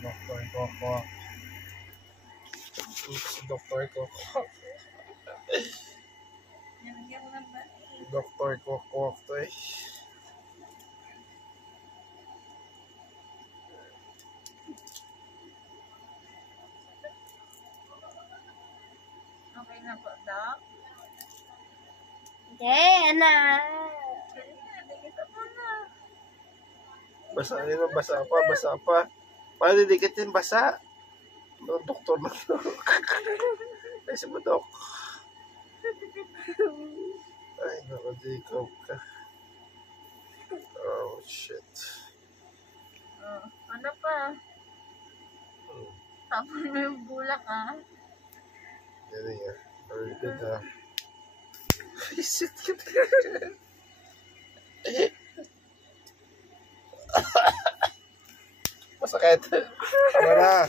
Doktor Coco. Si Doktor Coco. Doktor Coco to eh. Okay na po, Doc? Okay, anak. Basa yun, basa pa. Paano didikit yung basa? No, doktor na to. Ay, si Dok. Ay, naku, Jacob ka. Oh, shit. Ano pa? Tapon mo yung bulak, ha? Yan nga. Very good, ha? Shit ka. Masakit. Tama na.